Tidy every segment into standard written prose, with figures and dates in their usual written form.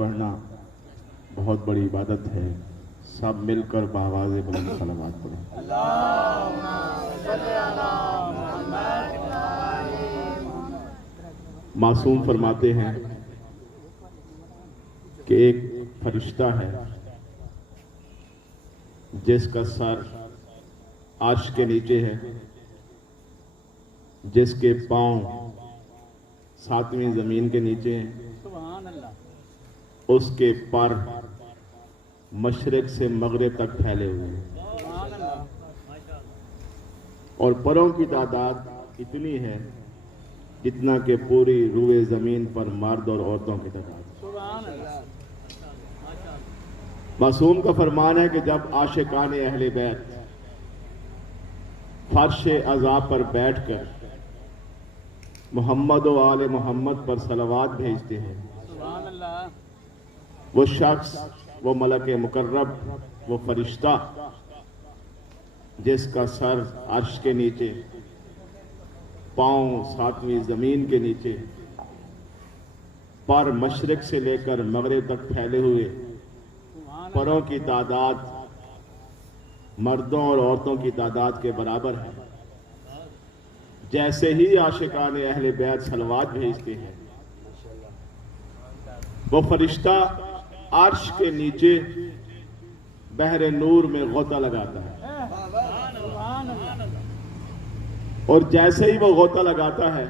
पढ़ना बहुत बड़ी इबादत है। सब मिलकर बावाज़े बुलंद सलावत पढ़ें। मासूम फरमाते हैं कि एक फरिश्ता है जिसका सर अर्श के नीचे है, जिसके पांव सातवीं जमीन के नीचे हैं, उसके पर मशरिक से मगरिब तक फैले हुए हैं और परों की तादाद इतनी है जितना कि पूरी रूए जमीन पर मर्द और औरतों की तादाद। मासूम का फरमान है कि जब आशिकान अहले बैत फर्श अज़ाब पर बैठकर मोहम्मद व आले मोहम्मद पर सलावात भेजते हैं, वो शख्स, वो मलके मुकर्रब, वो फरिश्ता जिसका सर अर्श के नीचे, पांव सातवीं जमीन के नीचे, पर मशरिक से लेकर मगरिब तक फैले हुए, परों की तादाद मर्दों और औरतों की तादाद के बराबर है। जैसे ही आशिकान अहले बैत सलवात भेजते हैं, वो फरिश्ता अर्श के नीचे बहरे नूर में गोता लगाता है और जैसे ही वो गोता लगाता है,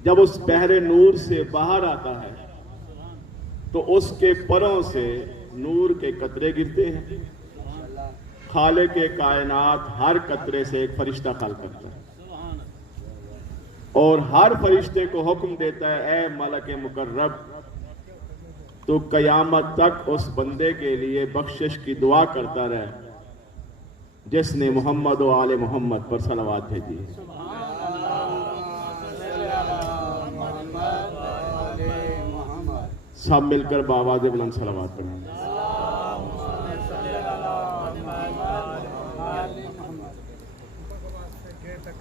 जब उस बहरे नूर से बाहर आता है तो उसके परों से नूर के कतरे गिरते हैं। खाले के कायनात हर कतरे से एक फरिश्ता खल करता है और हर फरिश्ते को हुक्म देता है, ए मलके मुकर्रब, तो कयामत तक उस बंदे के लिए बख्शिश की दुआ करता रहे जिसने मोहम्मद व आले मोहम्मद पर सलावत भेजी है। सब मिलकर बावाज़े बुलंद सलावत पढ़ेंगे।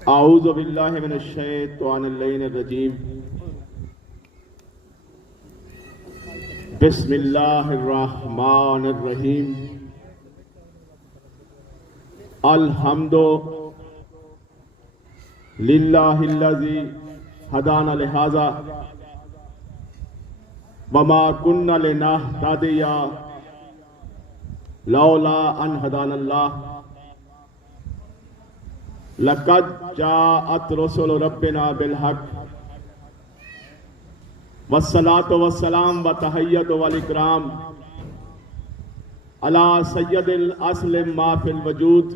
आऊज़ु बिल्लाहि मिनश शैतानिर रजीम। बिस्मिल्लाहिर रहमानिर रहीम। अल्हम्दु लिल्लाहिल्लज़ी हदाना लिहाज़ा वमा कुन्ना लिनहतदिया लौला अन हदानल्लाह। लक़द जाअत रुसुलु रब्बिना बिल हक़ वस्सलातु वस्सलाम व तहय्यतु वल इकराम अला सय्यदिल अस्लिम मा फिल वजूद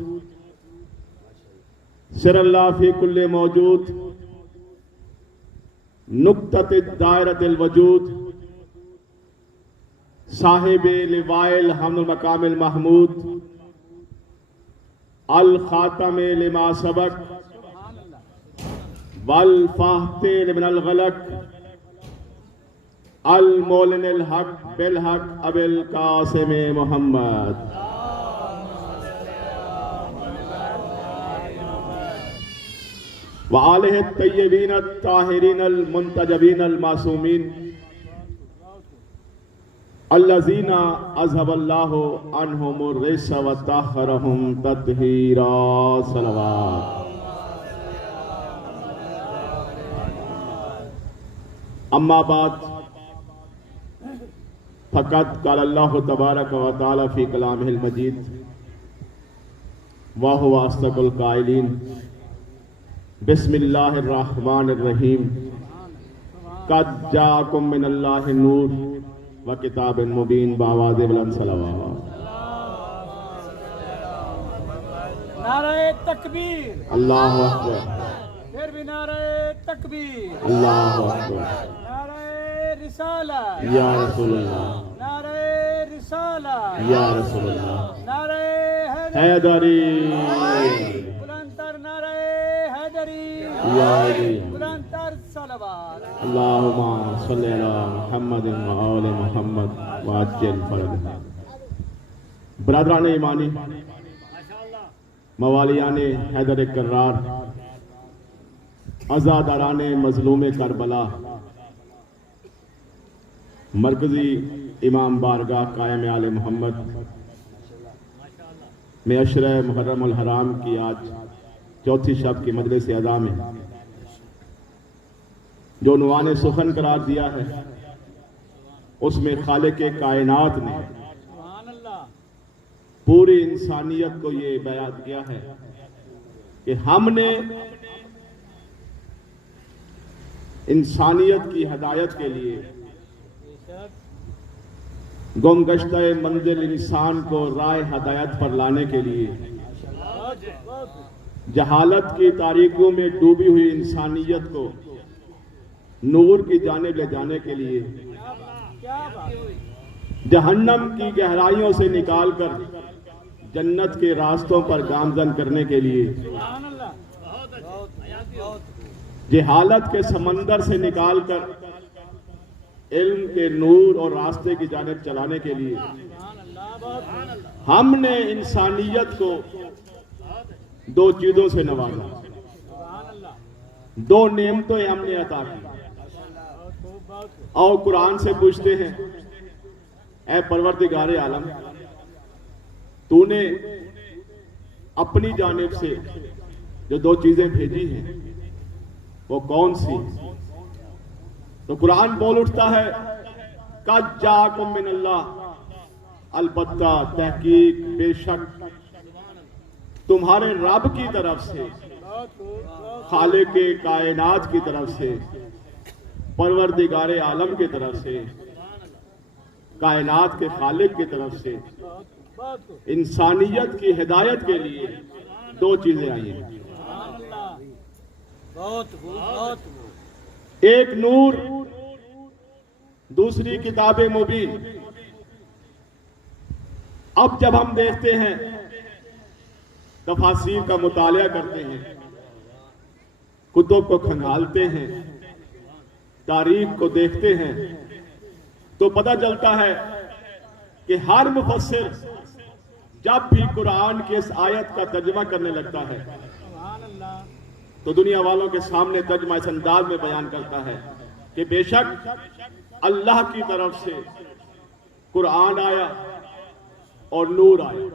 सिरल्लाह फी कुल्li मौजूद नुक्ततिद दायरतिल वजूद साहिबे लिवाइल हमदुल मकामिल महमूद अल खातमे लिमा सबक वल फाहते मिनल गलक अल मौलिनिल हक बिल हक अबिल कासिम मोहम्मद। व आलिहि तय्यबीन ताहिरीन अल मुंतजबीन अल मासूमीन अल्लज़ीना अज़हबल्लाहु अन्हुमुर रिज्स व तहरहुम तत्हीरा। सलावत। अम्मा बाद फ़क़त क़ाल अल्लाहु तबारक व तआला फ़ी कलामिहिल मजीद व हुवा अस्दक़ुल क़ाइलीन। बिस्मिल्लाहिर रहमानिर रहीम। क़द जाअकुम मिनल्लाहि नूर व किताबिन मुबीन। बावाज़े बुलंद सलावत। नारे तकबीर। अल्लाहु अकबर। फिर भी नारे तकबीर। अल्लाहु अकबर। नारे रिसाला या रसूलल्लाह। नारे रिसाला या रसूलल्लाह। नारे हैदरी बुलंदतर नारे हैदरी या अली। बुलंदतर सलावत। अल्लाहुम्मा सल्लि अला मुहम्मद व आले मुहम्मद व अज्जिल फरजह। बरादरान ईमानी, मवालियान हैदर कर्रार, अज़ादारान मज़लूम करबला, मरकजी इमाम बारगाह कायम आले मोहम्मद में अशर मुहर्रम उल हराम की आज चौथी शब की मजलिस अज़ा में जो नुआने सुखन करार दिया है, उसमें खालिक कायनात ने पूरी इंसानियत को ये बयान किया है कि हमने इंसानियत की हिदायत के लिए गुमगश्ता मंजिल इंसान को राह हिदायत पर लाने के लिए जहालत की तारीकों में डूबी हुई इंसानियत को नूर की जानिब ले जाने के लिए जहन्नम की गहराइयों से निकालकर जन्नत के रास्तों पर गामजन करने के लिए, जहालत के समंदर से निकालकर इल्म के नूर और रास्ते की जानिब चलाने के लिए हमने इंसानियत को दो चीजों से नवाजा, दो नेमतें हमने अता की। और कुरान से पूछते हैं, ऐ परवरदिगारे आलम, तूने अपनी जानिब से जो दो चीजें भेजी हैं वो कौन सी? तो कुरान बोल उठता है, कद जाकुम मिनल्लाह, अलबत्ता तहकीक बेशक तुम्हारे रब की तरफ से, खालिक कायनात की तरफ से, परवरदिगारे आलम की तरफ से, कायनात के खालिक की तरफ से इंसानियत की हिदायत के लिए दो चीजें आई हैं। एक नूर, दूसरी किताबे मुबीन। अब जब हम देखते हैं, तफासीर का मुतालिया करते हैं, कुतुब को खंगालते हैं, तारीख को देखते हैं, तो पता चलता है कि हर मुफस्सिर जब भी कुरान की इस आयत का तर्जुमा करने लगता है तो दुनिया वालों के सामने तर्जुमा इस अंदाज में बयान करता है कि बेशक अल्लाह की तरफ से कुरान आया और नूर आया।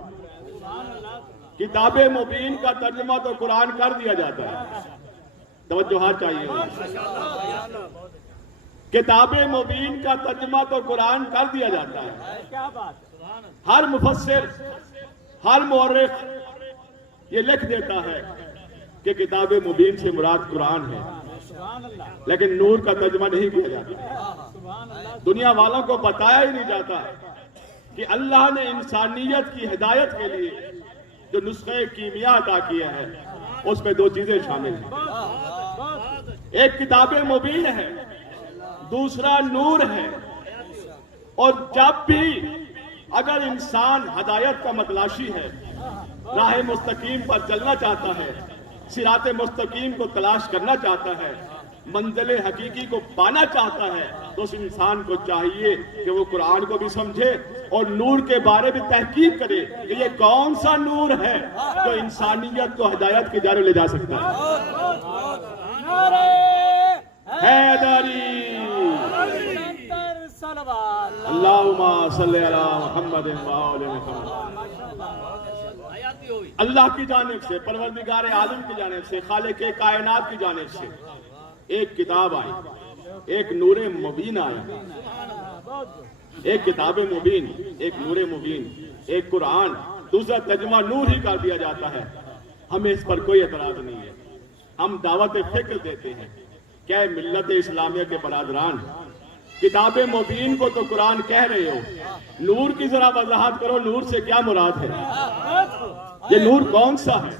किताबे मुबीन का तर्जुमा तो कुरान कर दिया जाता है, तवज्जो चाहिए। किताबे मुबीन का तर्जुमा तो कुरान कर दिया जाता है। क्या बात? हर मुफस्सिर, हर मुअर्रिख ये लिख देता है कि किताबे मुबीन से मुराद कुरान है, लेकिन नूर का तर्जुमा नहीं किया जाता। दुनिया वालों को बताया ही नहीं जाता कि अल्लाह ने इंसानियत की हिदायत के लिए जो नुस्खे कीमिया अता किया है उसमें दो चीजें शामिल हैं। एक किताबे मुबीन है, दूसरा नूर है। और जब भी अगर इंसान हिदायत का मतलाशी है, राह मुस्तकीम पर चलना चाहता है, सिराते मुस्तकीम को तलाश करना चाहता है, मंजिल हकीकी को पाना चाहता है, तो उस इंसान को चाहिए कि वो कुरान को भी समझे और नूर के बारे में तहकीक करे कि ये कौन सा नूर है जो इंसानियत को हिदायत की जानिब ले जा सकता है। हैदरी अल्लाहुम्मा सल्ली अला मुहम्मद व आले मुहम्मद। अल्लाह की जानिब से, परवरदिगार आलम की जानिब से, खालिक कायनात की जानिब से एक किताब आई, एक नूरे मुबीन आया। एक किताब मुबीन, एक नूरे मुबीन, एक कुरान, दूसरा तर्जुमा नूर ही कर दिया जाता है। हमें इस पर कोई एतराज नहीं है। हम दावत फिक्र देते हैं, क्या मिल्लत इस्लामिया के बरादरान, किताब मुबीन को तो कुरान कह रहे हो, नूर की जरा वजाहत करो, नूर से क्या मुराद है? ये नूर कौन सा है?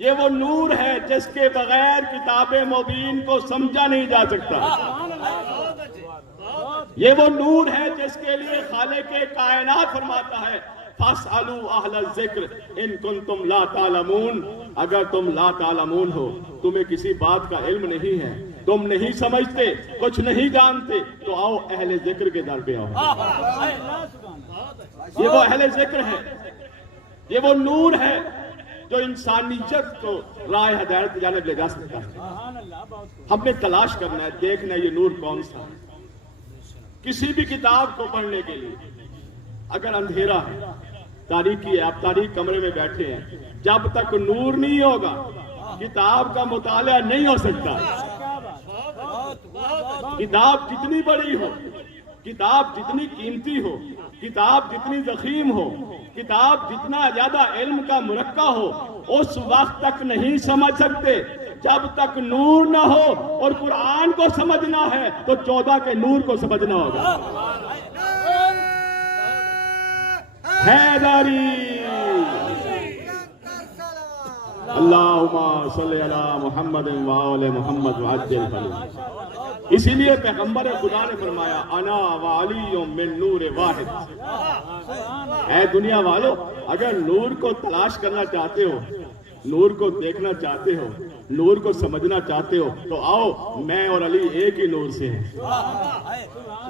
ये वो नूर है जिसके बगैर किताब मुबीन को समझा नहीं जा सकता। ये वो नूर है जिसके लिए खालिक कायनात फरमाता है, फस्अलू अहल ज़िक्र इन कुंतुम ला तालमून। अगर तुम ला तालमून हो, तुम्हें किसी बात का इल्म नहीं है, तुम नहीं समझते, कुछ नहीं जानते, तो आओ अहले जिक्र के दर पे आओ। ये वो अहले जिक्र है, ये वो नूर है जो इंसानियत को राह हिदायत की जानिब ले जा सकता है। हमने तलाश करना है, देखना है ये नूर कौन सा है। किसी भी किताब को पढ़ने के लिए अगर अंधेरा है, तारीकी है, आप तारीक कमरे में बैठे हैं, जब तक नूर नहीं होगा किताब का मुताला नहीं हो सकता। किताब जितनी बड़ी हो, किताब जितनी कीमती हो, किताब जितनी ज़ख़ीम हो, किताब जितना ज्यादा इल्म का मुरक्का हो, उस वक्त तक नहीं समझ सकते जब तक नूर न हो। और कुरान को समझना है तो 14 के नूर को समझना होगा। हैदरी अल्लाहुम्मा सल्ली अला मुहम्मद व आले मुहम्मद व अज्जिल फरज। इसीलिए पैगंबर खुदा ने फरमाया अना व अली मिन नूर वाहिद। ऐ दुनिया वालों, अगर नूर को तलाश करना चाहते हो, नूर को देखना चाहते हो, नूर को समझना चाहते हो, तो आओ मैं और अली एक ही नूर से हैं।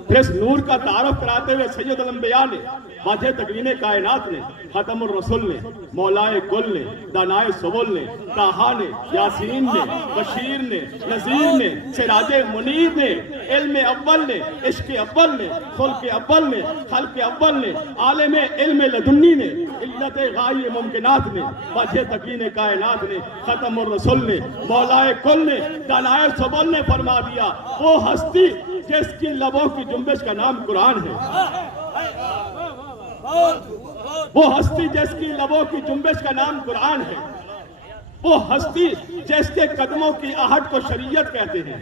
फिर इस नूर का तारफ कराते हुए सैयद अल-अंबिया ने, वाज़े तकवीने कायनात ने, खतमुर रसूल ने, मौलाए कुल ने, दानाए सुबुल ने, ताहा ने, यासीन ने, बशीर ने, नज़ीर ने, सिराजे मुनीर ने, इल्म अव्वल ने, इश्क अव्वल ने, खुल्क अव्वल ने, खल्क अव्वल ने, आलिम इल्म लदुन्नी ने, इल्लत गायब मुमकिनात ने, वाज़े तकवीने कायनात ने, खतमुर रसूल ने, मौलाए कुल ने, दानाए सुबुल ने फरमा दिया वो हस्ती जिसकी लबों की जुम्बिश का नाम कुरान है। वो हस्ती जिसकी लबों की जुम्बिश का नाम कुरान है। वो हस्ती जिसके कदमों की आहट को शरीयत कहते हैं।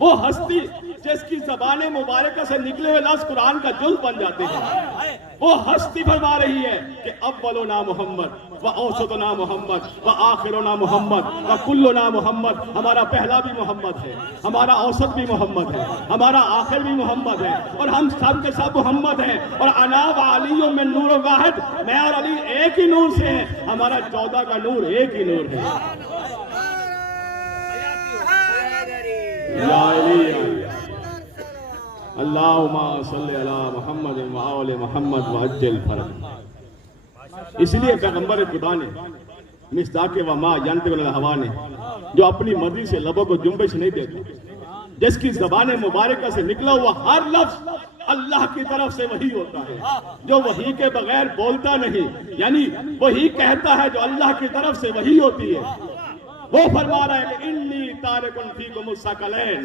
वो हस्ती जिसकी ज़बान मुबारक से निकले हुए लफ्ज़ कुरान का जुज़ बन जाते हैं। वो हस्ती फरमा रही है कि अव्वलुना मोहम्मद व औसतुना मोहम्मद व आखिरुना मोहम्मद व कुल्लुना मोहम्मद। हमारा पहला भी मोहम्मद है, हमारा औसत भी मोहम्मद है, हमारा आखिर भी मोहम्मद है, और हम सब के सब मोहम्मद हैं। और अना व अली मिन नूर वाहिद, मैं और अली एक ही नूर से हैं। हमारा 14 का नूर एक ही नूर है। अल्लाहुम्मा सल्ली अला मुहम्मद व आले मुहम्मद व अज्जिल फरज। इसलिए पैगंबर खुदा ने मिस्दाक़ व मा यंतिक़ु अनिल हवा ने, जो अपनी मर्जी से लबों को जुम्बिश नहीं देते, जिसकी ज़बान मुबारक से निकला हुआ हर लफ्ज़ अल्लाह की तरफ से वही होता है, जो वही के बगैर बोलता नहीं, यानी वही कहता है जो अल्लाह की तरफ से वही होती है। वो फरमा रहा है कि इन्नी तारिकुन फीकुम सकलैन।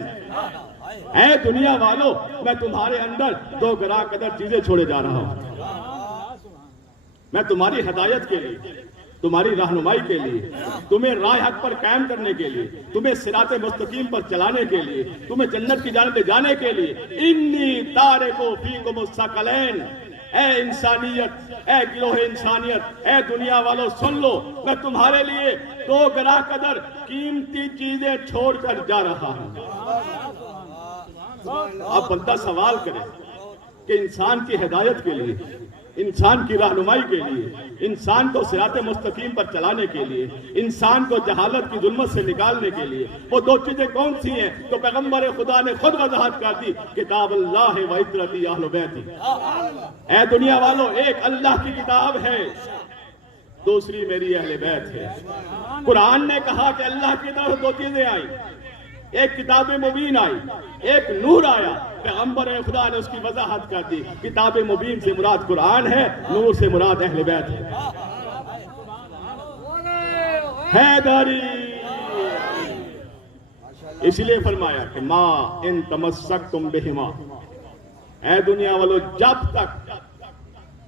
ऐ दुनिया वालों, मैं तुम्हारे अंदर 2 गरा कदर चीजें छोड़े जा रहा हूं। मैं तुम्हारी हिदायत के लिए, तुम्हारी रहनुमाई के लिए, तुम्हें राह हक पर कायम करने के लिए, तुम्हें सिराते मुस्तकीम पर चलाने के लिए, तुम्हें जन्नत की जानिब ले जाने के लिए इन्नी तारिकुन फीकुम सकलैन। ऐ इंसानियत, ऐ गिरोहे इंसानियत, ऐ दुनिया वालों सुन लो, मैं तुम्हारे लिए 2 गरा कदर कीमती चीजें छोड़कर जा रहा हूं। अब बंदा सवाल करे कि इंसान की हिदायत के लिए, इंसान की रहनुमाई के लिए, इंसान को सिराते मुस्तकीम पर चलाने के लिए, इंसान को जहालत की जुल्मत से निकालने के लिए वो 2 चीजें कौन सी हैं? तो पैगंबर खुदा ने खुद वजाहत कर दी, किताबुल्लाह व इतरती अहल बैती। ऐ दुनिया वालों, एक अल्लाह की किताब है, दूसरी मेरी अहले बैत है। कुरान ने कहा कि अल्लाह की तरफ 2 चीजें आई, एक किताब मुबीन आई, एक नूर आया। पैगंबर खुदा ने उसकी वजाहत कर दी, किताब मुबीन से मुराद कुरान है, नूर से मुराद अहले बैत है। हैदरी इसलिए फरमाया कि माँ इन तमस्सकतुम बिहिमा। ऐ दुनिया वालों, जब तक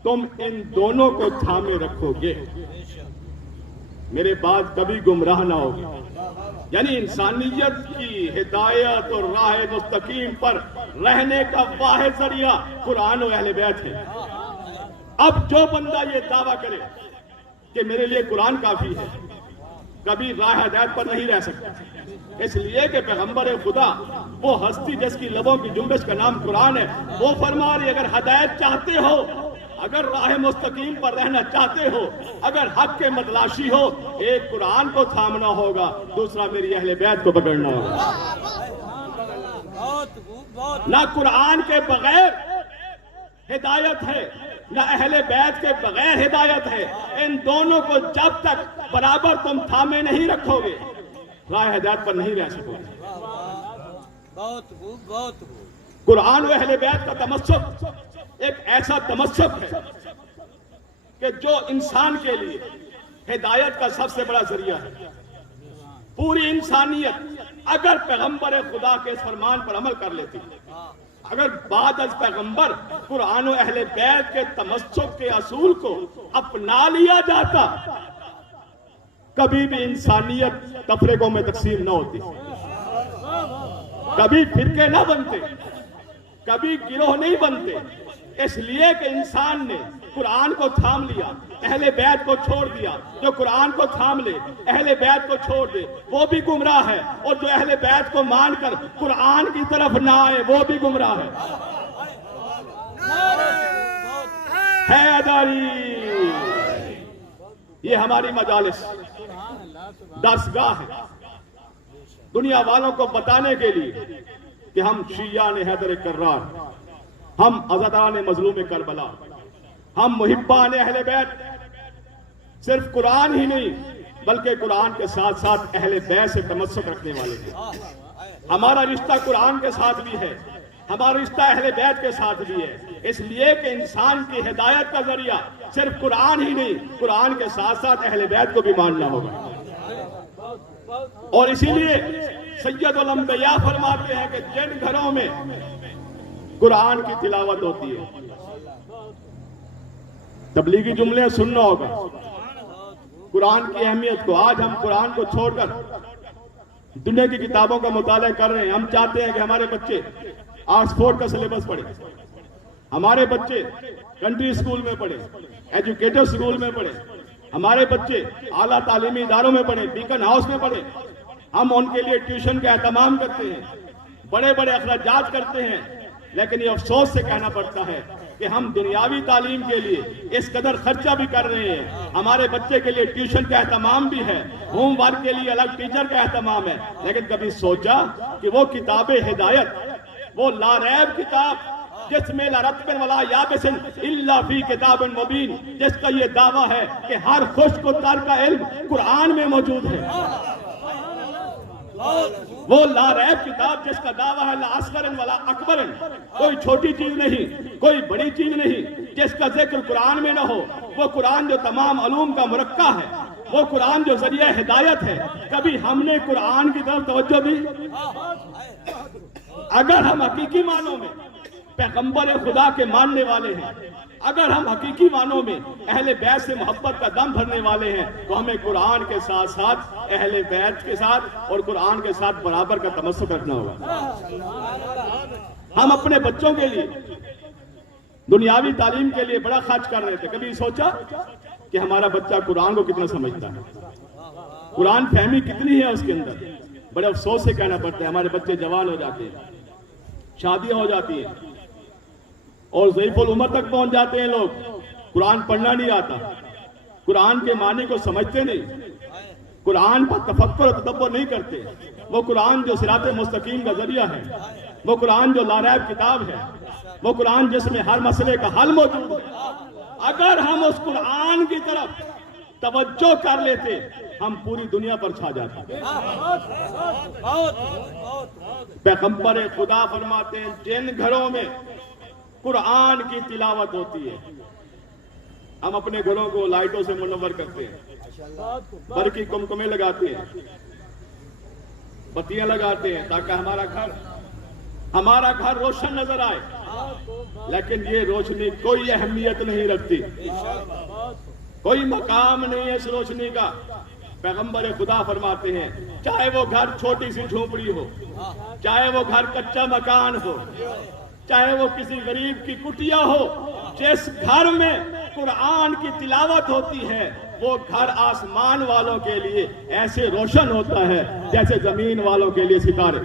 तुम इन दोनों को थामे रखोगे मेरे बाद कभी गुमराह ना होगे। यानी इंसानियत की हिदायत और राह मुस्तकीम पर रहने का वाहिद जरिया कुरान और अहले बैत है। अब जो बंदा ये दावा करे कि मेरे लिए कुरान काफी है, कभी राह हिदायत पर नहीं रह सकता। इसलिए कि पैगंबर खुदा वो हस्ती जिसकी लबों की जुम्बिश का नाम कुरान है, वो फरमा रही अगर हिदायत चाहते हो, अगर राह मुस्तकीम पर रहना चाहते हो, अगर हक के मतलाशी हो, एक कुरान को थामना होगा, दूसरा मेरी अहले बैत को पकड़ना होगा। ना कुरान के बगैर हिदायत है, ना अहले बैत के बगैर हिदायत है। इन दोनों को जब तक बराबर तुम थामे नहीं रखोगे, राह हिदायत पर नहीं रह सकोगे। कुरान व अहले बैत का तमस्सुक एक ऐसा तमस्सुक है कि जो इंसान के लिए हिदायत का सबसे बड़ा जरिया है। पूरी इंसानियत अगर पैगंबर खुदा के इस फरमान पर अमल कर लेती, अगर बाद अज पैगंबर कुरान व अहले बैत के तमस्सुक के असूल को अपना लिया जाता, कभी भी इंसानियत तफरीकों में तकसीम न होती, कभी फिरके न बनते, कभी गिरोह नहीं बनते। इसलिए कि इंसान ने कुरान को थाम लिया, अहले बैत को छोड़ दिया। जो कुरान को थाम ले, अहले बैत को छोड़ दे, वो भी गुमराह है, और जो अहले बैत को मानकर कुरान की तरफ ना आए, वो भी गुमराह है अदारी। ये हमारी मजालिस दरसगाह है, दुनिया वालों को बताने के लिए कि हम शिया ने हैदर कर्रार, हम अज़दा ने मजलूम करबला, हम मुहिब्बा ने अहले बैत, सिर्फ कुरान ही नहीं बल्कि कुरान के साथ साथ अहले बैत से तमस्सुक रखने वाले हैं। हमारा रिश्ता कुरान के साथ भी है, हमारा रिश्ता अहले बैत के साथ भी है। इसलिए कि इंसान की हिदायत का जरिया सिर्फ कुरान ही नहीं, कुरान के साथ साथ अहले बैत को भी मानना होगा। और इसीलिए सैयदुल अंबिया फरमाते हैं कि जिन घरों में कुरान की तिलावत होती है, तबलीगी जुमले सुनना होगा, कुरान की अहमियत को। आज हम कुरान को छोड़कर दुनिया की किताबों का मुताला कर रहे हैं। हम चाहते हैं कि हमारे बच्चे ऑक्सफोर्ड का सिलेबस पढ़े, हमारे बच्चे कंट्री स्कूल में पढ़े, एजुकेटर स्कूल में पढ़े, हमारे बच्चे आला तालीमी इदारों में पढ़े, बीकन हाउस में पढ़े। हम उनके लिए ट्यूशन का एहतमाम करते हैं, बड़े बड़े अखराजात करते हैं, लेकिन ये अफसोस से कहना पड़ता है कि हम दुनियावी तालीम के लिए इस कदर खर्चा भी कर रहे हैं। हमारे बच्चे के लिए ट्यूशन का एहतमाम भी है, होमवर्क के लिए अलग टीचर का एहतमाम है, लेकिन कभी सोचा कि वो किताबे हिदायत, वो लारैब किताब जिसमें लरत्बिन वला याबिसिन इल्ला फी किताबिन मुबीन, जिसका ये दावा है कि हर खुश्क तर का इल्म कुरान में मौजूद है, वो लारैब किताब जिसका दावा है ला असगरन वला अकबरन, कोई छोटी चीज नहीं, कोई बड़ी चीज नहीं, जिसका जिक्र कुरान में ना हो, वो कुरान जो तमाम अलूम का मुरक्का है, वो कुरान जो जरिया हिदायत है। कभी हमने कुरान की तरफ तवज्जो दी? अगर हम हकीकी मानों में पैगंबर खुदा के मानने वाले हैं, अगर हम हकीकी मानों में अहले बैत से मोहब्बत का दम भरने वाले हैं, तो हमें कुरान के साथ साथ अहले बैत के साथ और कुरान के साथ बराबर का तमस्सुक रखना होगा। हम अपने बच्चों के लिए दुनियावी तालीम के लिए बड़ा खर्च कर रहे थे। कभी सोचा कि हमारा बच्चा कुरान को कितना समझता है, कुरान फहमी कितनी है उसके अंदर? बड़े अफसोस से कहना पड़ता है, हमारे बच्चे जवान हो जाते हैं, शादियां हो जाती हैं और ज़ईफ़ुल उम्र तक पहुंच जाते हैं लोग, कुरान पढ़ना नहीं आता, कुरान के माने को समझते नहीं, कुरान पर तफक्कुर और तदब्बुर नहीं करते। वो कुरान जो सिराते मुस्तकीम का जरिया है, वो कुरान जो लारैब किताब है, वो कुरान जिसमें हर मसले का हल मौजूद है, अगर हम उस कुरान की तरफ तवज्जो कर लेते, हम पूरी दुनिया पर छा जाते। पैगंबर खुदा फरमाते हैं, जिन घरों में कुरान की तिलावत होती है, हम अपने घरों को लाइटों से मुनव्वर करते हैं, बरकी कुमकुमे लगाते हैं, बत्तियां लगाते हैं ताकि हमारा घर रोशन नजर आए, लेकिन ये रोशनी कोई अहमियत नहीं रखती, कोई मकाम नहीं है इस रोशनी का। पैगंबर खुदा फरमाते हैं, चाहे वो घर छोटी सी झोपड़ी हो, चाहे वो घर कच्चा मकान हो, चाहे वो किसी गरीब की कुटिया हो, जिस घर में कुरान की तिलावत होती है, वो घर आसमान वालों के लिए ऐसे रोशन होता है जैसे जमीन वालों के लिए सितारे।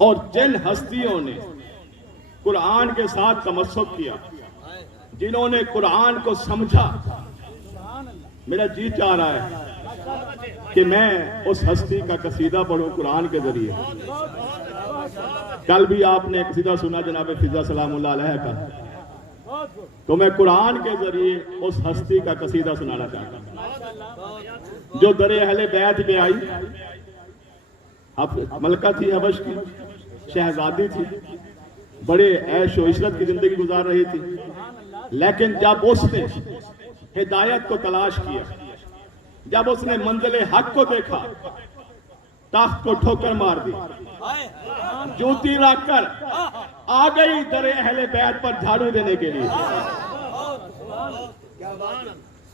और जिन हस्तियों ने कुरान के साथ तमस्सुक किया, जिन्होंने कुरान को समझा, मेरा जी चाह रहा है कि मैं उस हस्ती का कसीदा पढ़ूं कुरान के जरिए। कल भी आपने कसीदा सुना जनाब फिजा सलामुल्लाह अलैह का, बहुत खूब, तो मैं कुरान के जरिए उस हस्ती का कसीदा सुनाना चाहता हूँ माशाल्लाह, जो दरे अहले बैत में आई। अब मलका थी, हबश की शहजादी थी, बड़े ऐश व इशरत की जिंदगी गुजार रही थी। लेकिन जब उसने हिदायत को तलाश किया, जब उसने मंजिल हक को देखा, तख्त को ठोकर मार दी, जूती रखकर आ गई दरे अहले बैत पर झाड़ू देने के लिए।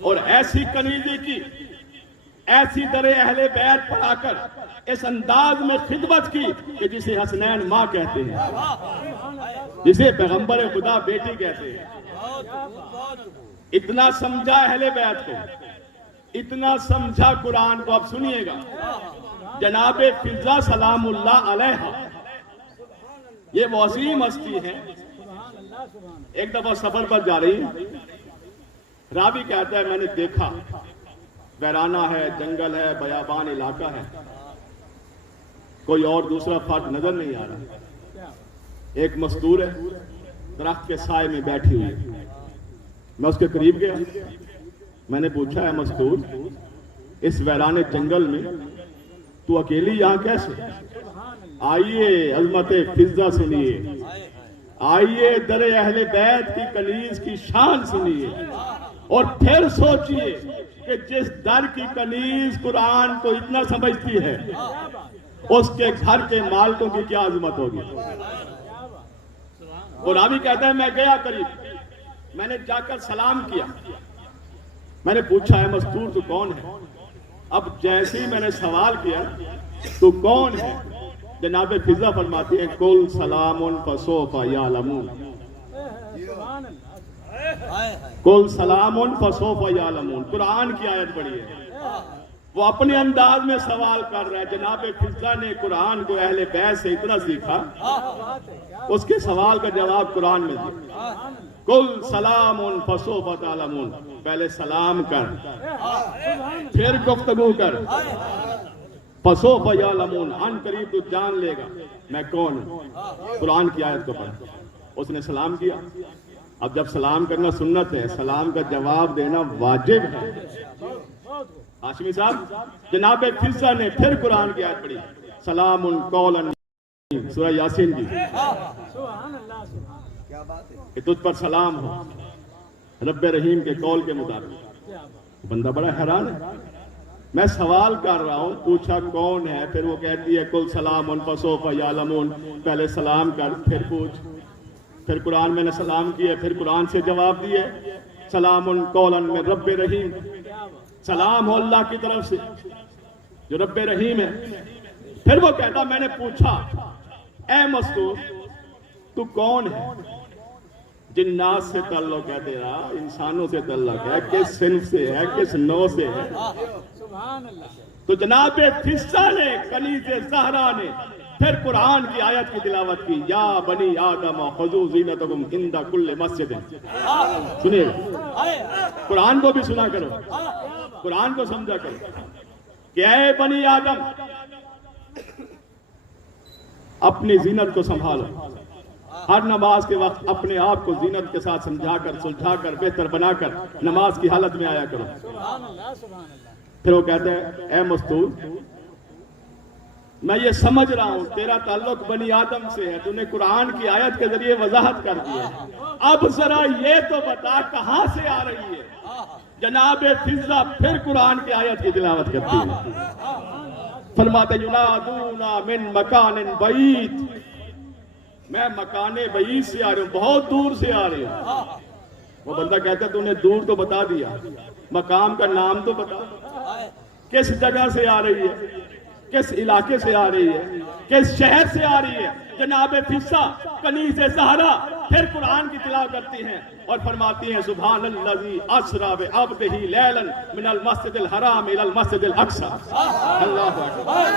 और ऐसी कनीजी की, ऐसी दरे अहले बैत पर आकर इस अंदाज में खिदमत की कि जिसे हसनैन माँ कहते हैं, जिसे पैगंबर खुदा बेटी कहते हैं। इतना समझा अहले बैत को, इतना समझा कुरान को। अब सुनिएगा, जनाबे फिजा सलामुल्लाह अलैहा, ये वो अजीम हस्ती है। एक दफा सफर पर जा रही, रावी कहता है मैंने देखा वैराना है, जंगल है, बयाबान इलाका है, कोई और दूसरा फर्द नजर नहीं आ रहा। एक मजदूर है, दरख्त के साए में बैठी हुई है। मैं उसके करीब गया, मैंने पूछा है मजदूर, इस वैराने जंगल में तू अकेली यहां कैसे? आइए अज़मत फिजा सुनिए, आइए दरे अहले बैत की कनीज की शान सुनिए, और फिर सोचिए कि जिस दर की कनीज कुरान को इतना समझती है, उसके घर के मालिकों की क्या अजमत होगी। और रावी कहता है मैं गया करीब, मैंने जाकर सलाम किया, मैंने पूछा है मजदूर तू कौन है? अब जैसे ही मैंने सवाल किया तू कौन है, जनाबे फिजा फरमाती है कुल सलामुन फसौफा यालमून, कुल सलामुन फसौफा यालमून। कुरान की आयत पढ़ी है, वो अपने अंदाज में सवाल कर रहा है। जनाबे फिजा ने कुरान को अहले बैत से इतना सीखा, उसके सवाल का जवाब कुरान में दिया। कुल सलामुन फसौफा तालमून, पहले सलाम कर, फिर गुफ्तगू कर, फसौफा यालमून, अन करीब तू जान लेगा मैं कौन हूं। कुरान की आयत को पढ़ा, उसने सलाम किया। अब जब सलाम करना सुन्नत है, सलाम का जवाब देना वाजिब है। हाशमी साहब, जनाबे फिजा ने फिर कुरान की आयत पढ़ी, सलामुन कौलन, सूरह यासीन की, कि तुझ पर सलाम हो रब्बे रहीम के कौल के मुताबिक। बंदा बड़ा हैरान है, मैं सवाल कर रहा हूं, पूछा कौन है, फिर वो कहती है कुल सलामुन फसौफा यालमून, पहले सलाम कर फिर पूछ। फिर कुरान मैंने सलाम किया, फिर कुरान से जवाब दिए सलामुन कौलन में रब्बे रहीम, सलाम हो अल्लाह की तरफ से जो रब्बे रहीम है। फिर वो कहता मैंने पूछा ए मस्तूर तू कौन है? जिन्नात से तल्लुक है तेरा, इंसानों से तल्लुक है, किस सिन्फ से है, किस नौ से है? तो जनाबे फिजा ने, कनीज़े ज़हरा ने फिर कुरान की आयत की तिलावत की, या बनी आदम खुज़ू ज़ीनतकुम इंदा कुल्ल मस्जिद। सुनिए, कुरान को भी सुना करो, कुरान को समझा करो कि ऐ बनी आदम, अपनी जीनत को संभालो। हर नमाज के वक्त अपने आप को जीनत के साथ समझाकर, सुलझाकर, बेहतर बनाकर नमाज की हालत में आया करो। फिर वो कहते हैं ए मस्तूर, मैं ये समझ रहा हूं तेरा ताल्लुक बनी आदम से है, तूने कुरान की आयत के जरिए वजाहत कर दी है। अब जरा ये तो बता कहां से आ रही है? जनाबे फिजा फिर कुरान की आयत की तिलावत करती है, फरमाते युनादूना मिन मकानिन बईद, मैं मकाने बईद से आ रही हूं, बहुत दूर से आ रही हूं। वो बंदा कहता तूने दूर तो बता दिया, मकाम का नाम तो बता, किस जगह से आ रही है, किस इलाके से आ रही है, किस शहर से आ रही है? जनाबे फिजा कनीज़े ज़हरा फिर कुरान की तिलावत करती हैं और फरमाती हैं सुभानल्लज़ी अस्रा बिअब्दिही लैलन मिनल मस्जिदिल हराम इलल मस्जिदिल अक्सा। अल्लाहु अकबर।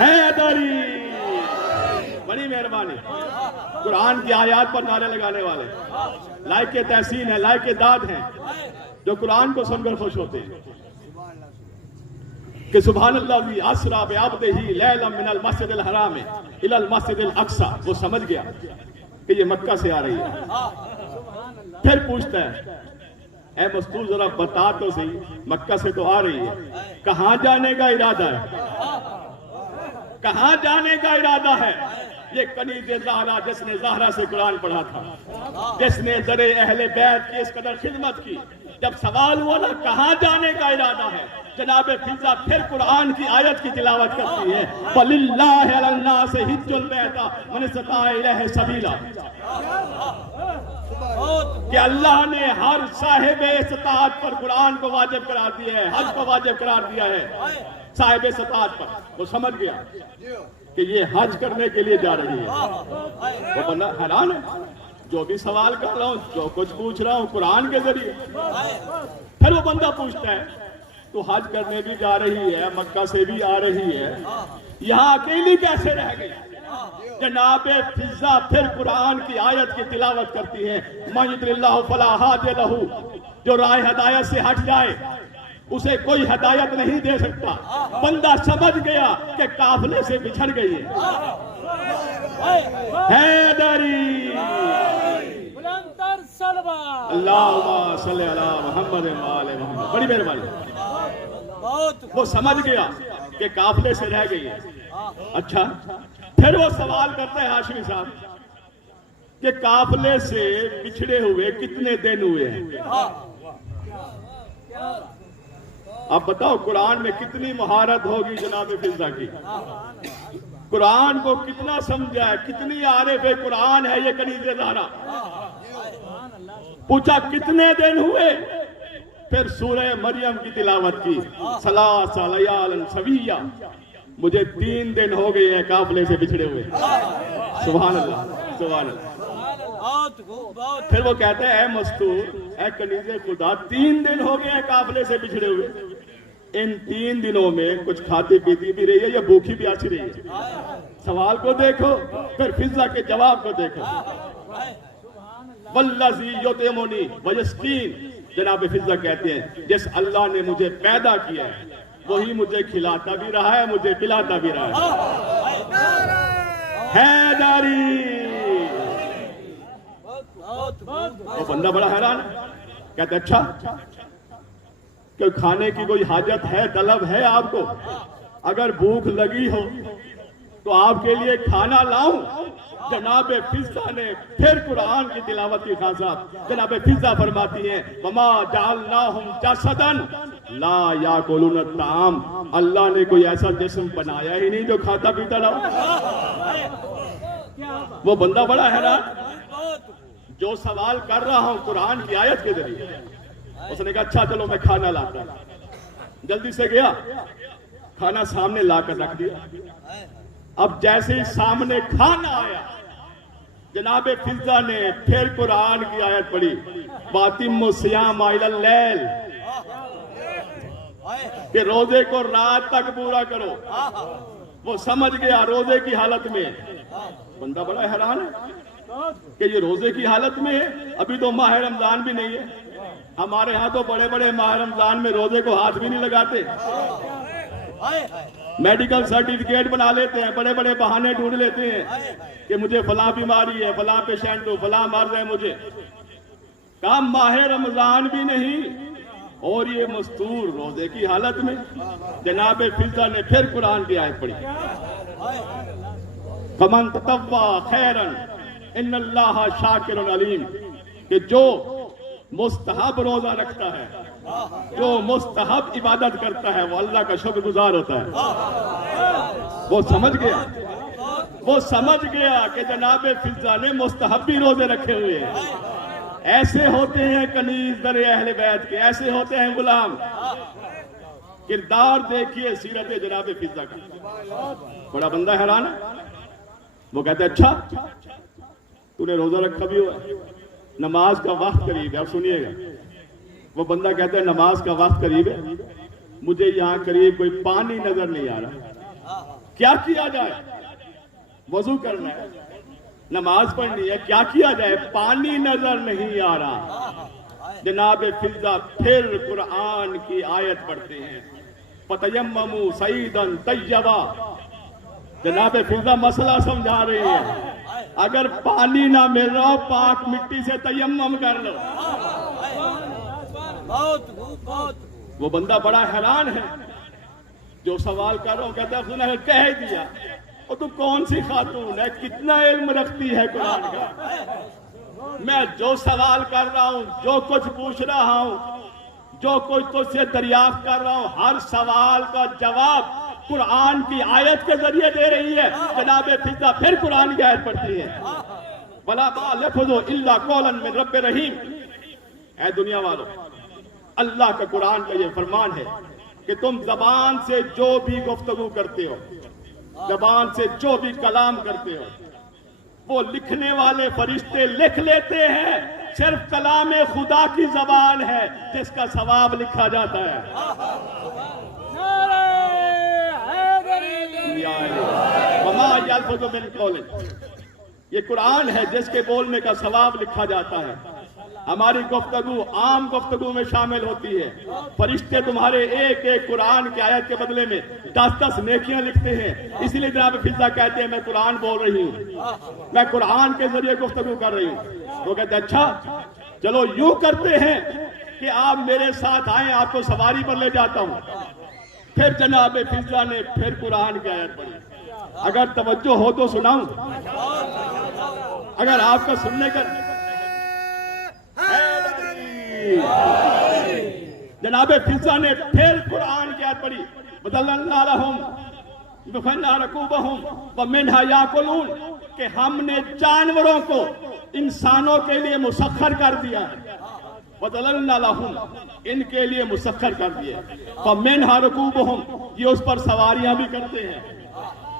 हैदरी, बड़ी मेहरबानी। कुरान की आयत पर नारे लगाने वाले लायके तहसीन है, लायके दाद हैं, जो कुरान को सुनकर खुश होते हैं कि सुभानल्लाह असरा बिअब्दिही लैलन मिनल मस्जिदिल हराम इलल मस्जिदिल अक्सा। वो समझ गया कि ये मक्का से आ रही है। फिर पूछता है, ऐ मस्तूर जरा बता तो सही, मक्का से तो आ रही है, कहां जाने का इरादा है? कहां जाने का इरादा है? ये कनीज़े ज़हरा जिसने ज़हरा से कुरान पढ़ा था, जिसने दरे अहले बैत की इस कदर खिदमत की, जब सवाल हुआ ना कहां जाने का इरादा है, जनाब फिजा फिर कुरान की आयत की तिलावत करती है, वलिल्लाहि अलन्नास हिज्जुल बैत मन इस्तताअ इलैहि सबीला, कि अल्लाह ने हर साहिब इस्तात पर कुरान को वाजिब करार दिया है, हज को वाजिब करार दिया है साहिब इस्तात पर। वो समझ गया कि ये हज करने के लिए जा रही है। वो बंदा हैरान है, जो भी सवाल कर रहा हूं, जो कुछ पूछ रहा हूं कुरान के जरिए। फिर वो बंदा पूछता है, तो हज करने भी जा रही है, मक्का से भी आ रही है, यहाँ अकेली कैसे रह गई? जनाब फिजा फिर कुरान की आयत की तिलावत करती है, मय्युद्दिल्लाहु फला हादिय लहू, जो राह हिदायत से हट जाए उसे कोई हिदायत नहीं दे सकता। बंदा समझ गया कि काफिले से बिछड़ गई है। हैदरी बुलंदतर सलवात, अल्लाहुम्मा सल्ली अला मुहम्मद व आले मुहम्मद। बड़ी मेहरबानी। वो समझ गया कि काफिले से रह गई है। अच्छा, फिर वो सवाल करते हैं हाशमी साहब कि काफिले से बिछड़े हुए कितने दिन हुए हैं? अब बताओ कुरान में कितनी महारत होगी जनाब फिजा की, कुरान को कितना समझा है, कितनी आरिफ कुरान है ये कनीज़े ज़हरा। पूछा कितने दिन हुए? फिर सूरह मरियम की तिलावत की, सलासा लयालन सविया, मुझे 3 दिन हो गए हैं काफिले से बिछड़े हुए। सुभान अल्लाह, सुभान अल्लाह। फिर वो कहते हैं, ऐ मस्तूर, ऐ कनीज़े खुदा, 3 दिन हो गए हैं काफिले से बिछड़े हुए, इन 3 दिनों में कुछ खाती पीती भी रही है या भूखी भी आती रही है? सवाल को देखो, फिर फिजा के जवाब को देखो। वल्लज़ी युतिमुनी व यस्कीन, जनाब फिजा कहते हैं जिस अल्लाह ने मुझे पैदा किया है वही मुझे खिलाता भी रहा है, मुझे पिलाता भी रहा है। हैदरी। वो बंदा बड़ा हैरान है, कहते अच्छा कि खाने की कोई हाजत है, तलब है आपको? अगर भूख लगी हो तो आपके लिए खाना लाऊं? जनाब फिजा ने फिर कुरान की तिलावत की। खान साहब जनाब फिजा फरमाती हैं, वमा जअलनाहुम जसदन ला याकुलून ताम, अल्लाह ने कोई ऐसा जिस्म बनाया ही नहीं जो खाता पीता ना हो। वो बंदा बड़ा हैरान, जो सवाल कर रहा हूं कुरान की आयत के जरिए। उसने कहा अच्छा चलो मैं खाना लाता हूं। जल्दी से गया, खाना सामने लाकर रख दिया। अब जैसे ही सामने खाना आया, जनाब फिजा ने फिर कुरान की आयत पढ़ी, वातिम्मु सियाम इलल लैल, कि रोजे को रात तक पूरा करो। वो समझ गया रोजे की हालत में। बंदा बड़ा हैरान है कि ये रोजे की हालत में है, अभी तो माह रमजान भी नहीं है। हमारे यहाँ तो बड़े बड़े माह रमजान में रोजे को हाथ भी नहीं लगाते, मेडिकल सर्टिफिकेट बना लेते हैं, बड़े बड़े बहाने ढूंढ लेते हैं कि मुझे फला बीमारी है, फला पेशेंट हो, फला मर्ज है मुझे। कहा माह रमजान भी नहीं और ये मस्तूर रोजे की हालत में। जनाब फिजा ने फिर कुरान की आयत पढ़ी, फमन ततव्वा खैरन इन्नल्लाह शाकिरुन अलीम, कि जो मुस्तहब रोजा रखता है, जो मुस्तहब इबादत करता है, वो अल्लाह का शुक्रगुजार होता है। वो समझ गया, वो समझ गया कि जनाब फिजा ने मुस्तहब भी रोजे रखे हुए हैं। ऐसे होते हैं कनीज़ दर अहले बैत के, ऐसे होते हैं गुलाम। किरदार देखिए सीरत जनाब फिजा का। बड़ा बंदा हैरान है। वो कहते अच्छा तूने रोजा रखा भी हुआ, नमाज का वक्त करीब है। अब सुनिएगा, वो बंदा कहता है नमाज का वक्त करीब है, मुझे यहाँ करीब कोई पानी नजर नहीं आ रहा, क्या किया जाए? वजू करना है, नमाज पढ़नी है, क्या किया जाए? पानी नजर नहीं आ रहा। जनाब फिजा फिर कुरान की आयत पढ़ते हैं, फतयम्ममू सईदन तय्यबा। जनाब फिजा मसला समझा रहे हैं अगर पानी ना मिल रहा हो पाक मिट्टी से तयम्मुम कर लो। वो बंदा बड़ा हैरान है जो सवाल कर रहा हूं, कहता है उसने कह ही दिया। और तू कौन सी खातून है, कितना इल्म रखती है कुरान का। मैं जो सवाल कर रहा हूं, जो कुछ पूछ रहा हूं, जो कुछ तुझसे दरियाफ्त कर रहा हूं, हर सवाल का जवाब कुरान की आयत के जरिए दे रही है। जनाब फिजा फिर कुरान की आयत पढ़ती है, वला मा लफ्ज़ु इल्ला कौलन मिन रब्बिर रहीम। ऐ दुनिया वालों, अल्लाह का कुरान का ये फरमान है कि तुम जबान से जो भी गुफ्तगू करते हो, जबान से जो भी कलाम करते हो, वो लिखने वाले फरिश्ते लिख लेते हैं। सिर्फ कलाम खुदा की जबान है जिसका सवाब लिखा जाता है। ये कुरान है जिसके बोलने का सवाब लिखा जाता है। हमारी गुफ्तगू आम गुफ्तगू में शामिल होती है। फरिश्ते तुम्हारे एक एक कुरान की आयत के बदले में 10-10 नेकियां लिखते हैं। इसलिए जनाब फिजा कहते हैं मैं कुरान बोल रही हूँ, मैं कुरान के जरिए गुफ्तगू कर रही हूँ। वो कहते अच्छा चलो यूं करते हैं कि आप मेरे साथ आए, आपको सवारी पर ले जाता हूँ। फिर जनाब फिजा ने फिर कुरान की आयत पढ़ी। अगर तवज्जो हो तो सुनाऊं, अगर आपका सुनने का जनाब फिजा ने फिर कुरान की आयत पढ़ी। बदलना लहुम बिफन्ना रकूबहुम व मिन्हा याकुलून, कि हमने जानवरों को इंसानों के लिए मुसख्खर कर दिया है। बदलना लहुम, इनके लिए मुसख्खर कर दिया। व मिन्हा रकूबहुम, ये उस पर सवारियां भी करते हैं।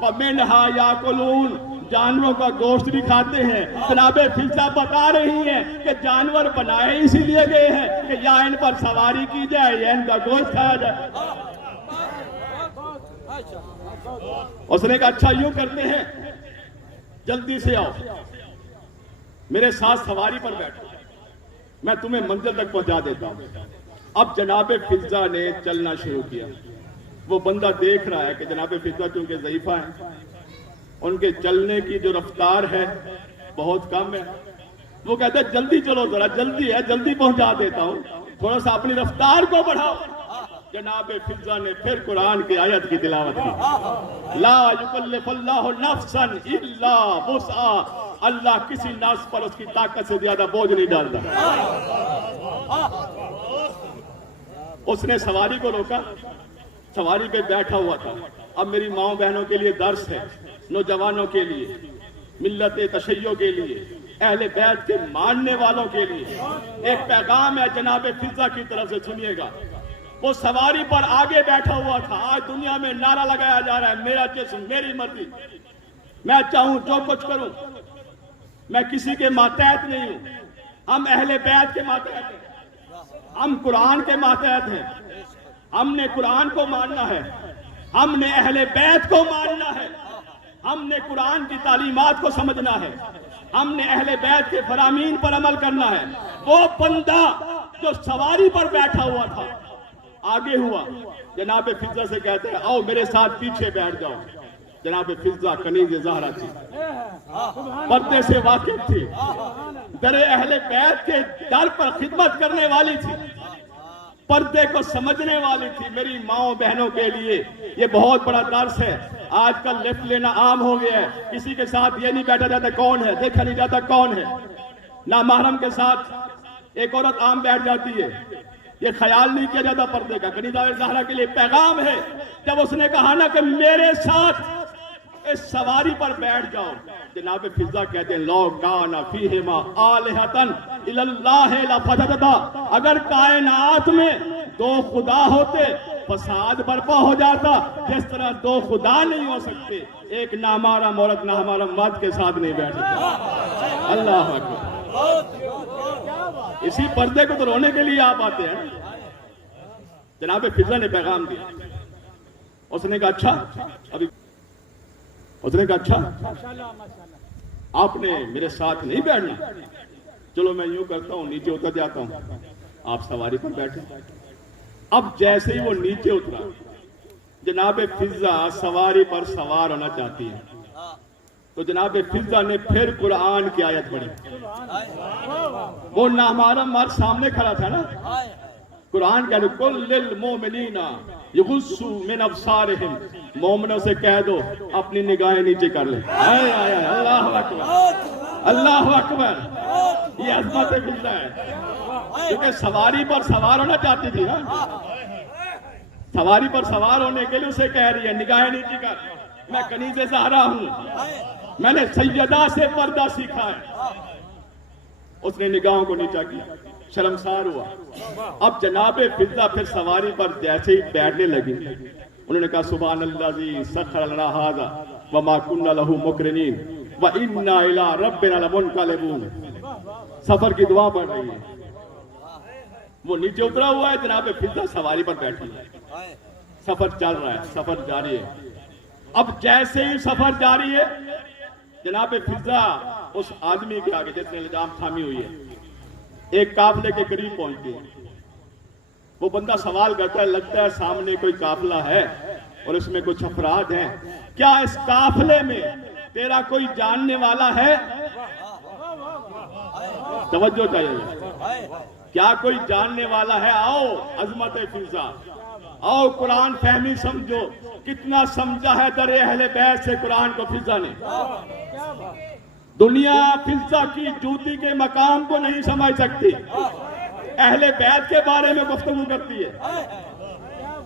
व मिन्हा याकुलून, जानवरों का गोश्त भी खाते हैं। जनाब फिजा बता रही हैं कि जानवर बनाए इसीलिए गए हैं कि या इन पर सवारी की जाए या इनका गोश्त खाया जाए। उसने कहा अच्छा यूं करते हैं, जल्दी से आओ मेरे साथ सवारी पर बैठो, मैं तुम्हें मंजिल तक पहुंचा देता हूं। अब जनाब फिजा ने चलना शुरू किया। वो बंदा देख रहा है कि जनाब फिजा क्योंकि ज़ईफा है, उनके चलने की जो रफ्तार है बहुत कम है। वो कहते हैं जल्दी चलो, जरा जल्दी है, जल्दी पहुंचा देता हूं, थोड़ा सा अपनी रफ्तार को बढ़ाओ। जनाब फिजा ने फिर कुरान की आयत की तिलावत की। ला युकल्लिफुल्लाहु नफ्सन इल्ला वुसआ, अल्लाह किसी नफ्स पर उसकी ताकत से ज्यादा बोझ नहीं डालता। उसने सवारी को रोका, सवारी पे बैठा हुआ था। अब मेरी माओ बहनों के लिए दर्स है, नौजवानों के लिए, मिल्लत तशय्यो के लिए, अहले बैत के मानने वालों के लिए एक पैगाम है जनाब फिजा की तरफ से, सुनिएगा। वो सवारी पर आगे बैठा हुआ था। आज दुनिया में नारा लगाया जा रहा है मेरा जिस्म मेरी मर्जी, मैं चाहूं जो कुछ करूं, मैं किसी के मातहत नहीं हूं। हम अहले बैत के मातहत हैं, हम कुरान के मातहत हैं। हमने कुरान को मानना है, हमने अहले बैत को मानना है, हमने कुरान की तालीमात को समझना है, हमने अहले बैत के फरामीन पर अमल करना है। वो बंदा जो सवारी पर बैठा हुआ था आगे हुआ, जनाब फिजा से कहते हैं आओ मेरे साथ पीछे बैठ जाओ। जनाब फिजा कनीज़ ज़हरा थी, पर्दे से वाकिफ थी, दरे अहले बैत के दर पर खिदमत करने वाली थी, पर्दे को समझने वाली थी। मेरी माओ बहनों के लिए ये बहुत बड़ा दर्स है। आजकल लिफ्ट लेना आम हो गया है, किसी के साथ ये नहीं बैठा जाता कौन है, देखा नहीं जाता कौन है। ना महरम के साथ एक औरत आम बैठ जाती है, ये ख्याल नहीं किया जाता पर्दे का। कनीज़ा ज़हरा के लिए पैगाम है, जब उसने कहा ना कि मेरे साथ इस सवारी पर बैठ जाओ, जनाब फिजा कहते हैं लौ काना फीहिमा आलिहतन इल्लल्लाह लफसदता, अगर कायनात में दो खुदा होते फसाद बर्पा हो जाता। जिस तरह दो खुदा नहीं हो सकते, एक नामारा औरत नामारा मर्द के साथ नहीं बैठ सकता। अल्लाह अकबर। इसी पर्दे को तो रोने के लिए आप आते हैं। जनाब फिजा ने पैगाम दिया। उसने कहा अच्छा, अभी उसने कहा अच्छा आपने मेरे साथ नहीं बैठना, चलो मैं यूं करता हूं नीचे उतर जाता हूं, आप सवारी पर बैठे। अब जैसे ही वो नीचे उतरा, जनाब फिजा सवारी पर सवार होना चाहती है। तो जनाब फिजा ने फिर कुरान की आयत पढ़ी। वो ना हमारा मर्द सामने खड़ा था ना, कुरान कह दो कुल्लिल मोमिनीना युगुस्सू मिन अब्सारिहिम, मोमिनों से कह दो अपनी निगाहें नीचे कर ले। आए आए अल्लाह अकबर, अल्लाह अकबर। ये अजमत फिजा है, क्योंकि सवारी पर सवार होना चाहती थी ना, सवारी पर सवार होने के लिए उसे कह रही है निगाहें नीचे कर। मैं कनीज़े ज़हरा हूं, मैंने सैयदा से पर्दा सीखा है। उसने निगाहों को नीचा किया, शर्मसार हुआ। अब जनाबे फिजा फिर सवारी पर जैसे ही बैठने लगी, उन्होंने कहा सुभान अल्लाज़ी सखर लना हाज़ा व मा कुन्ना लहू मुक़रिनीन व इन्ना इला रब्बिना लमुनक़लिबून। सफर की दुआ पढ़ रही है, वो नीचे उतरा हुआ है, जनाबे फिजा सवारी पर बैठी है। सफर चल रहा है, सफर जारी है। अब जैसे ही सफर जारी है, जनाबे फिजा उस आदमी के आगे जिसने इल्जाम थामी हुई है, एक काफले के करीब पहुंचती है। वो बंदा सवाल करता है, लगता है सामने कोई काफला है और इसमें कुछ अफराद हैं, क्या इस काफले में तेरा कोई जानने वाला है? तवज्जो चाहिए, क्या कोई जानने वाला है? आओ अजमत फिजा, आओ कुरान फहमी समझो। कितना समझा है दर अहले बैत से कुरान को फिजा ने। दुनिया फिजा की जूती के मकाम को नहीं समझ सकती, अहले बैत के बारे में गुफ्तगू करती है।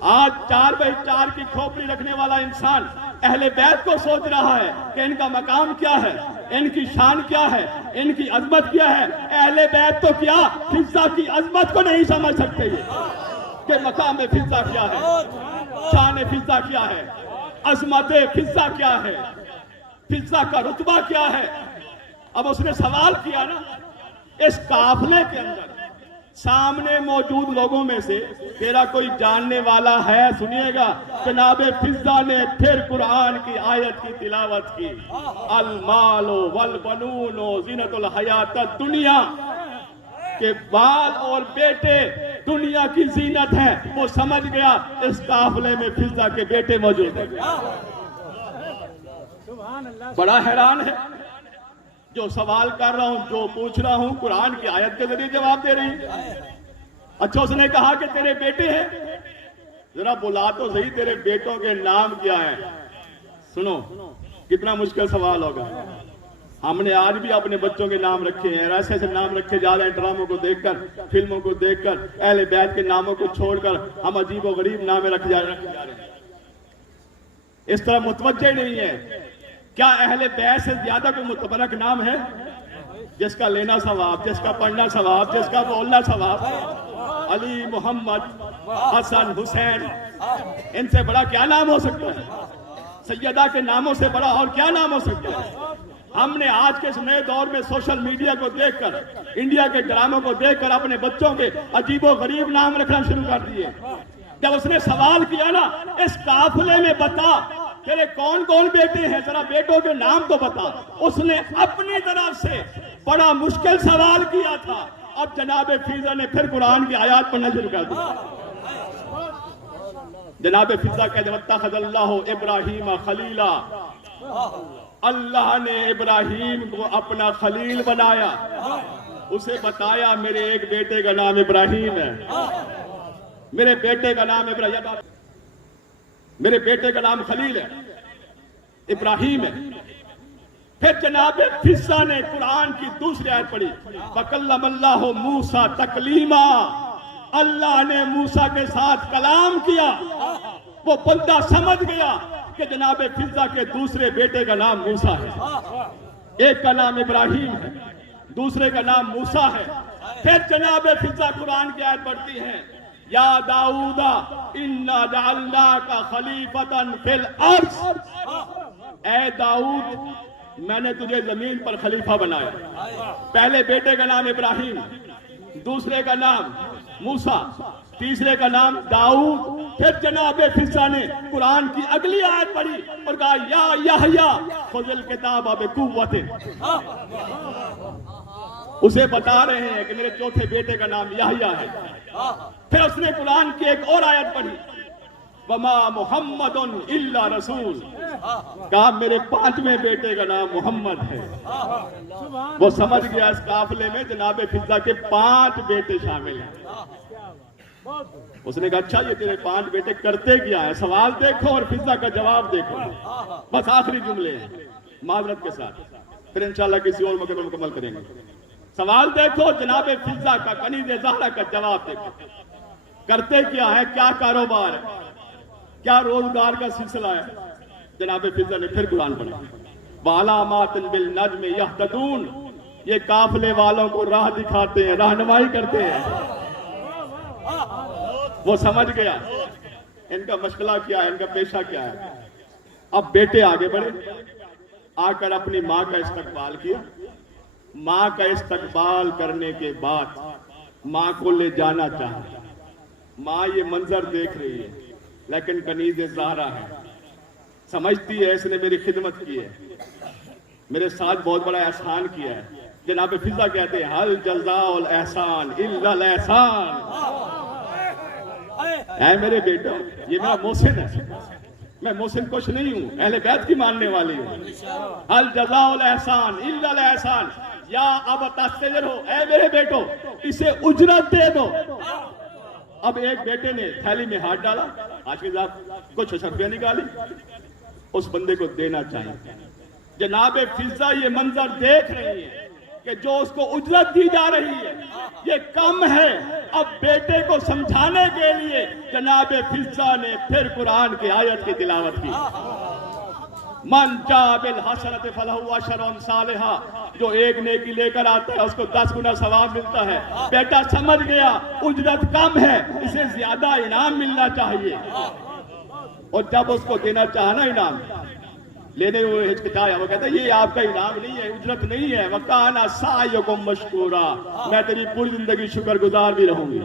आज 4x4 की खोपड़ी रखने वाला इंसान अहले बैत को सोच रहा है कि इनका मकाम क्या है, इनकी शान क्या है, इनकी अजमत क्या है। अहले बैत तो क्या फिजा की अजमत को नहीं समझ सकते कि मकाम फिजा क्या है, शान फिजा क्या है, अजमत फिजा क्या है, फिजा का रुतबा क्या है। अब उसने सवाल किया ना, इस काफले के अंदर सामने मौजूद लोगों में से तेरा कोई जानने वाला है? सुनिएगा, जनाबे फिजा ने फिर कुरान की आयत की तिलावत की। अल मालो वल बनूनो ज़ीनतुल हयात दुनिया, के बाल और बेटे दुनिया की जीनत है। वो समझ गया इस काफले में फिजा के बेटे मौजूद हैं। बड़ा हैरान है, जो सवाल कर रहा हूं, जो पूछ रहा हूं, कुरान की आयत के जरिए जवाब दे रही है। अच्छा, उसने कहा कि तेरे बेटे हैं, जरा बुला तो सही तेरे बेटों के नाम क्या है। सुनो कितना मुश्किल सवाल होगा। हमने आज भी अपने बच्चों के नाम रखे हैं, ऐसे ऐसे नाम रखे जा रहे हैं, ड्रामों को देखकर, फिल्मों को देखकर, अहले बैत के नामों को छोड़कर हम अजीब और गरीब नामे रखे जा रहे हैं। इस तरह मुतवज्जे नहीं है। क्या अहले बैत से ज्यादा कोई मुतबरक नाम है जिसका लेना सवाब, जिसका पढ़ना सवाब, जिसका बोलना सवाब? अली, मोहम्मद, हसन, हुसैन, इनसे बड़ा क्या नाम हो सकता है? सैयदा के नामों से बड़ा और क्या नाम हो सकता है? हमने आज के इस नए दौर में सोशल मीडिया को देखकर, इंडिया के ड्रामों को देखकर अपने बच्चों के अजीबो गरीब नाम रखना शुरू कर दिए। जब उसने सवाल किया ना, इस काफले में बता तेरे कौन कौन बेटे हैं, जरा बेटों के नाम तो बता, उसने अपनी तरफ से बड़ा मुश्किल सवाल किया था। अब जनाबे फिजा ने फिर कुरान की आयत पढ़ना शुरू कर दी। जनाबे फिजा कहते वत्तखज़ल्लाहु इब्राहीम खलीला, अल्लाह ने इब्राहीम को अपना खलील बनाया। उसे बताया मेरे एक बेटे का नाम इब्राहीम है, मेरे बेटे का नाम इब्राहीम, मेरे बेटे का नाम खलील है, इब्राहीम है। फिर जनाबे फिजा ने कुरान की दूसरी आयत पढ़ी, वकल्लमल्लाहु मूसा तकलीमा, अल्लाह ने मूसा के साथ कलाम किया। वो बंदा समझ गया कि जनाबे फिजा के दूसरे बेटे का नाम मूसा है, एक का नाम इब्राहीम है, दूसरे का नाम मूसा है। फिर जनाबे फिजा कुरान की आयत पढ़ती है, या दाऊदा इन्ना जअलनाका खलीफतन फिल अर्ज़, ए दाऊद मैंने तुझे जमीन पर खलीफा बनाया। पहले बेटे का नाम इब्राहीम, दूसरे का नाम मूसा, तीसरे का नाम दाऊद। फिर जनाबे फिजा ने कुरान की अगली आयत पढ़ी और कहा या यहया खुज़िल किताब बिकुव्वत, उसे बता रहे हैं कि मेरे चौथे बेटे का नाम यहया है। फिर उसने कुरान की एक और आयत पढ़ी, वमा मुहम्मदुन इल्ला रसूल। कहा मेरे 5वें बेटे का नाम मोहम्मद है। वो समझ गया इस काफिले में जनाब फिजा के 5 बेटे शामिल हैं। उसने कहा अच्छा ये तेरे 5 बेटे करते क्या है, सवाल देखो और फिजा का जवाब देखो। बस आखिरी जुमले हैं माजरत के साथ, फिर इंशाल्लाह किसी और मौके पर मुकम्मल करेंगे। सवाल देखो जनाब फिजा का, कनीज़े ज़हरा का जवाब देखो। करते क्या है, क्या कारोबार है, क्या रोजगार का सिलसिला है। जनाब फिजा ने फिर कुरान पढ़ा, वालामातिन बिल नज्म यहतदून। ये काफिले वालों को राह दिखाते हैं, रहनुमाई करते हैं। वो समझ गया इनका मशगला क्या है, इनका पेशा क्या है। अब बेटे आगे बढ़े, आकर अपनी माँ का इस्तकबाल किया। माँ का इस्तकबाल करने के बाद माँ को ले जाना चाहे। माँ ये मंजर देख रही है, लेकिन कनीज़े ज़हरा है, समझती है इसने मेरी खिदमत की है, मेरे साथ बहुत बड़ा एहसान किया है। जनाब फिजा कहते हैं हल जज़ाउल एहसान इल्लल एहसान। ऐ मेरे बेटा, ये मेरा मोहसिन है, मैं मोहसिन कुछ नहीं हूँ, अहले बैत की मानने वाली हूँ। हल जज़ाउल एहसान इल्लल एहसान। या अब तस्तजर हो, ऐ मेरे बेटो इसे उजरत दे दो। अब एक बेटे ने थैली में हाथ डाला, हाफिज साहब कुछ रुपया निकाली, उस बंदे को देना चाहिए। जनाब फिजा ये मंजर देख रही है कि जो उसको उजरत दी जा रही है ये कम है। अब बेटे को समझाने के लिए जनाब फिजा ने फिर कुरान की आयत की तिलावत की, मन जाबिल हसनत फलहु अशरु सालिहा। जो एक नेकी लेकर आता है उसको 10 गुना सवाब मिलता है। बेटा समझ गया उजरत कम है, इसे ज्यादा इनाम मिलना चाहिए। और जब उसको देना चाहा ना इनाम, लेने हुए हिचकिचाया, वो कहता है ये आपका इनाम नहीं है, उजरत नहीं है। वकाना सायुकुम मशकूरा, मैं तेरी पूरी जिंदगी शुक्रगुजार भी रहूंगी।